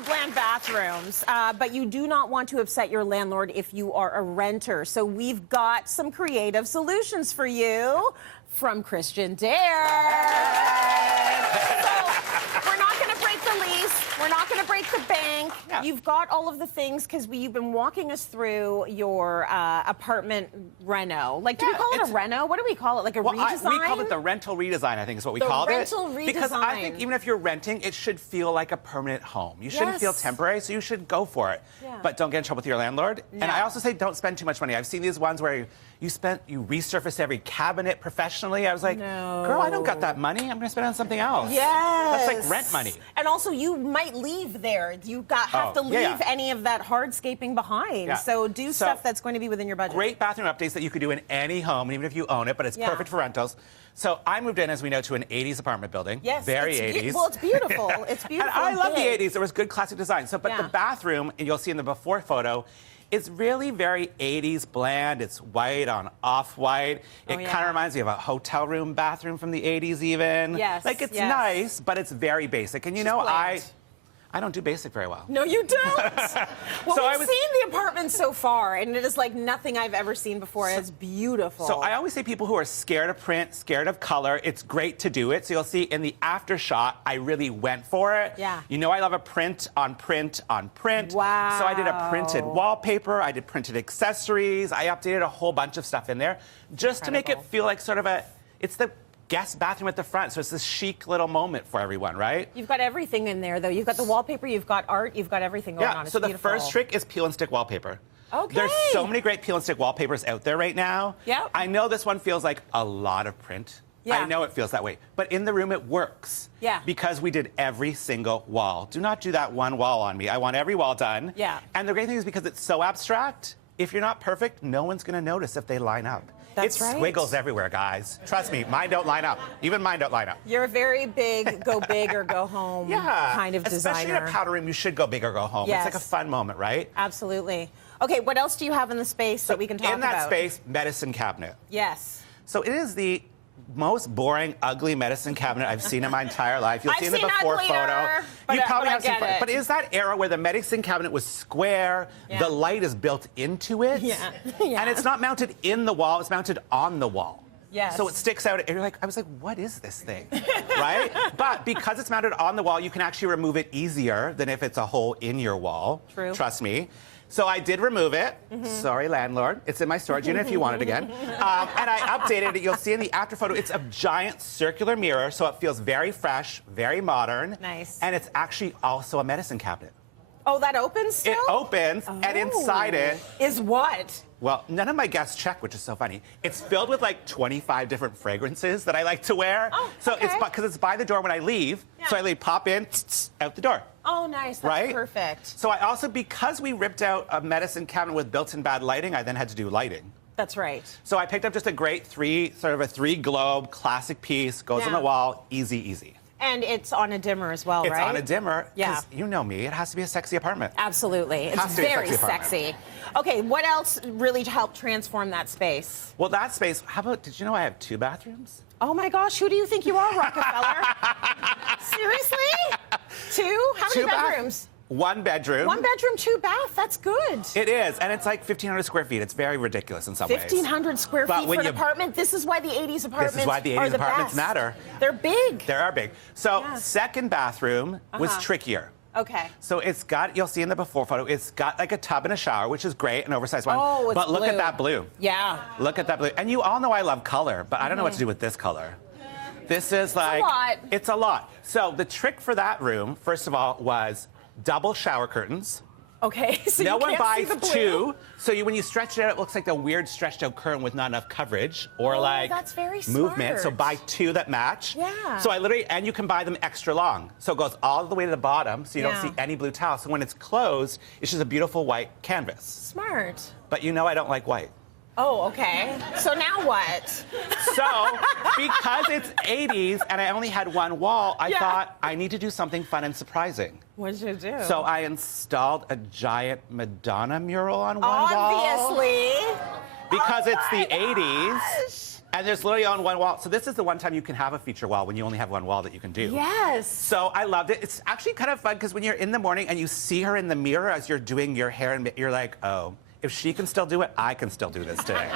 the bland bathrooms, but you do not want to upset your landlord if you are a renter. So we've got some creative solutions for you from Christian Dare. So we're not going to break the lease. We're not going to break the bank. Yeah. You've got all of the things because you've been walking us through your apartment reno. Like, do we call it a reno? What do we call it? Like a redesign? We call it the rental redesign, I think is what we called it. The rental redesign. Because I think even if you're renting, it should feel like a permanent home. You shouldn't feel temporary, so you should go for it. Yeah. But don't get in trouble with your landlord. No. And I also say don't spend too much money. I've seen these ones where you resurface every cabinet professionally. I was like, girl, I don't got that money. I'm going to spend it on something else. Yes. That's like rent money. And also, you might leave there. You have to leave any of that hardscaping behind. Yeah. So do stuff that's going to be within your budget. Great bathroom updates that you could do in any home, even if you own it, but it's perfect for rentals. So I moved in, as we know, to an 80s apartment building. Yes. Very 80s. Well, it's beautiful. It's beautiful. And I love the 80s. There was good classic design. So, but the bathroom, and you'll see in the before photo, it's really very 80s bland. It's white on off-white. It kind of reminds me of a hotel room bathroom from the 80s even. Yes. Like, it's nice, but it's very basic. And you know, I don't do basic very well. No, you don't. Well, so we've seen the apartment so far, and it is like nothing I've ever seen before. It's beautiful. So I always say people who are scared of print, scared of color, it's great to do it. So you'll see in the after shot, I really went for it. Yeah. You know I love a print on print on print. Wow. So I did a printed wallpaper. I did printed accessories. I updated a whole bunch of stuff in there just to make it feel like sort of it's the guest bathroom at the front, so it's this chic little moment for everyone, right? You've got everything in there, though. You've got the wallpaper, you've got art, you've got everything going on. It's so the beautiful. first trick is peel and stick wallpaper. Okay. There's so many great peel and stick wallpapers out there right now. Yeah. I know this one feels like a lot of print. Yeah. I know it feels that way, but in the room it works. Yeah. Because we did every single wall. Do not do that one wall on me. I want every wall done. Yeah. And the great thing is because it's so abstract, if you're not perfect, no one's going to notice if they line up. That's right. It's squiggles everywhere, guys. Trust me, mine don't line up. Even mine don't line up. You're a very big, go big or go home kind of designer. Especially in a powder room, you should go big or go home. Yes. It's like a fun moment, right? Absolutely. Okay, what else do you have in the space that we can talk about? In that space, medicine cabinet. Yes. So it is the most boring, ugly medicine cabinet I've seen in my entire life. You'll see in the before photo. You probably have seen it. But it is that era where the medicine cabinet was square, the light is built into it, and it's not mounted in the wall, it's mounted on the wall. Yes. So it sticks out, and you're like, I was like, what is this thing? Right? But because it's mounted on the wall, you can actually remove it easier than if it's a hole in your wall. True. Trust me. So I did remove it. Sorry, landlord. It's in my storage unit if you want it again. And I updated it. You'll see in the after photo, it's a giant circular mirror, so it feels very fresh, very modern. Nice. And it's actually also a medicine cabinet. Oh, that opens still? It opens, and inside it is what? Well, none of my guests check, which is so funny. It's filled with like 25 different fragrances that I like to wear. Oh, so it's because it's by the door when I leave. Yeah. So I leave, pop in, out the door. Oh, nice. That's perfect. So I also, because we ripped out a medicine cabinet with built-in bad lighting, I then had to do lighting. That's right. So I picked up just a great three globe classic piece, goes on the wall, easy, easy. And it's on a dimmer as well, right? It's on a dimmer, because you know me, it has to be a sexy apartment. Absolutely. It's very sexy. Okay, what else really helped transform that space? Well, that space, how about, did you know I have 2 bathrooms? Oh my gosh, who do you think you are, Rockefeller? Seriously? 2? How many bedrooms? 1 bedroom. 1 bedroom, 2 bath. That's good. It is, and it's like 1,500 square feet. It's very ridiculous in some ways. 1,500 square feet for an apartment. This is why the 80s apartments. This is why the 80s apartments matter. They're big. They are big. So second bathroom was trickier. Okay. So it's got, you'll see in the before photo, it's got like a tub and a shower, which is great, an oversized one. Oh, it's But look at that blue. Yeah. Look at that blue. And you all know I love color, but I don't know what to do with this color. This is like, it's a lot. So the trick for that room, first of all, was double shower curtains. Okay, so no one buys 2, so when you stretch it out, it looks like the weird stretched out curtain with not enough coverage or that's very movement. smart. So buy 2 that match. Yeah. So I literally, and you can buy them extra long. So it goes all the way to the bottom, so you don't see any blue towel. So when it's closed, it's just a beautiful white canvas. Smart. But you know I don't like white. Oh, okay. So now what? So, because it's 80s and I only had 1 wall, I thought I need to do something fun and surprising. What did you do? So I installed a giant Madonna mural on one wall. Obviously. Because it's the 80s. And there's literally on one wall. So this is the one time you can have a feature wall when you only have one wall that you can do. Yes. So I loved it. It's actually kind of fun because when you're in the morning and you see her in the mirror as you're doing your hair, and you're like, oh, if she can still do it, I can still do this today.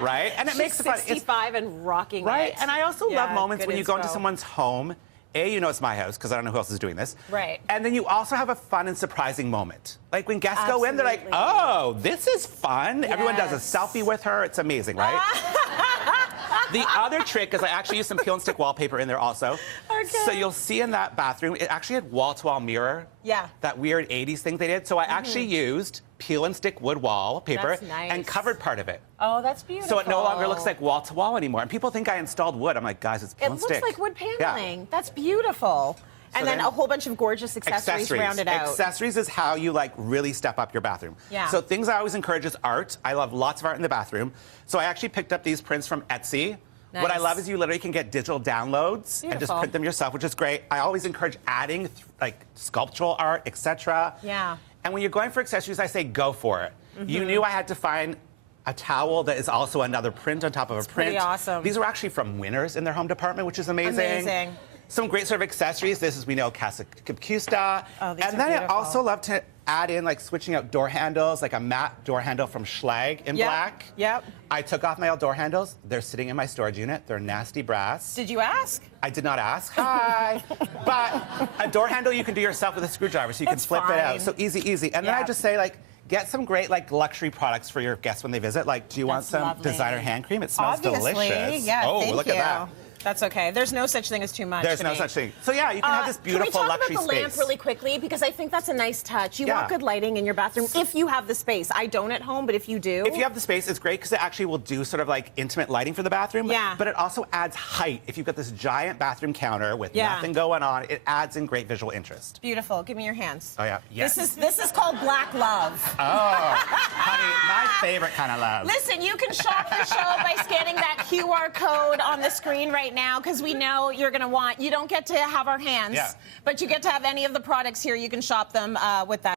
Right? And it makes it fun. 65 and rocking right? it. And I also love moments when you go inspo. into someone's home. You know it's my house because I don't know who else is doing this. Right. And then you also have a fun and surprising moment. Like when guests go in, they're like, oh, this is fun. Yes. Everyone does a selfie with her. It's amazing, right? The other trick is I actually used some peel and stick wallpaper in there also. Okay. So you'll see in that bathroom, it actually had wall-to-wall mirror. Yeah. That weird 80s thing they did. So I actually used peel and stick wood wallpaper and covered part of it. Oh, that's beautiful. So it no longer looks like wall-to-wall anymore. And people think I installed wood. I'm like, guys, it's peel and stick. It looks like wood paneling. Yeah. That's beautiful. And then a whole bunch of gorgeous accessories rounded out. Accessories is how you like really step up your bathroom. Yeah. So things I always encourage is art. I love lots of art in the bathroom. So I actually picked up these prints from Etsy. Nice. What I love is you literally can get digital downloads and just print them yourself, which is great. I always encourage adding like sculptural art, etc. Yeah. And when you're going for accessories, I say go for it. You knew I had to find a towel that is also another print on top of a print. Pretty awesome. These were actually from winners in their home department, which is amazing. Amazing. Some great sort of accessories. This is, we know, Casa Capusta. Oh, these and then beautiful. I also love to add in, like, switching out door handles, like a matte door handle from Schlag in black. Yep. I took off my old door handles. They're sitting in my storage unit. They're nasty brass. Did you ask? I did not ask. Hi. But a door handle you can do yourself with a screwdriver, so you can flip it out. So easy, easy. And then I just say, like, get some great, like, luxury products for your guests when they visit. Like, do you want some designer hand cream? It smells delicious. Yeah, oh, look at that. That's okay. There's no such thing as too much. There's no such thing. So yeah, you can have this beautiful luxury space. Can we talk about the lamp really quickly? Because I think that's a nice touch. You want good lighting in your bathroom if you have the space. I don't at home, but if you do. If you have the space, it's great because it actually will do sort of like intimate lighting for the bathroom. Yeah. But it also adds height. If you've got this giant bathroom counter with nothing going on, it adds in great visual interest. Beautiful. Give me your hands. Oh yeah. Yes. This is called black love. Oh, honey, my favorite kind of love. Listen, you can shop the show by scanning that QR code on the screen right now because we know you're going to want, you don't get to have our hands, but you get to have any of the products here. You can shop them with that.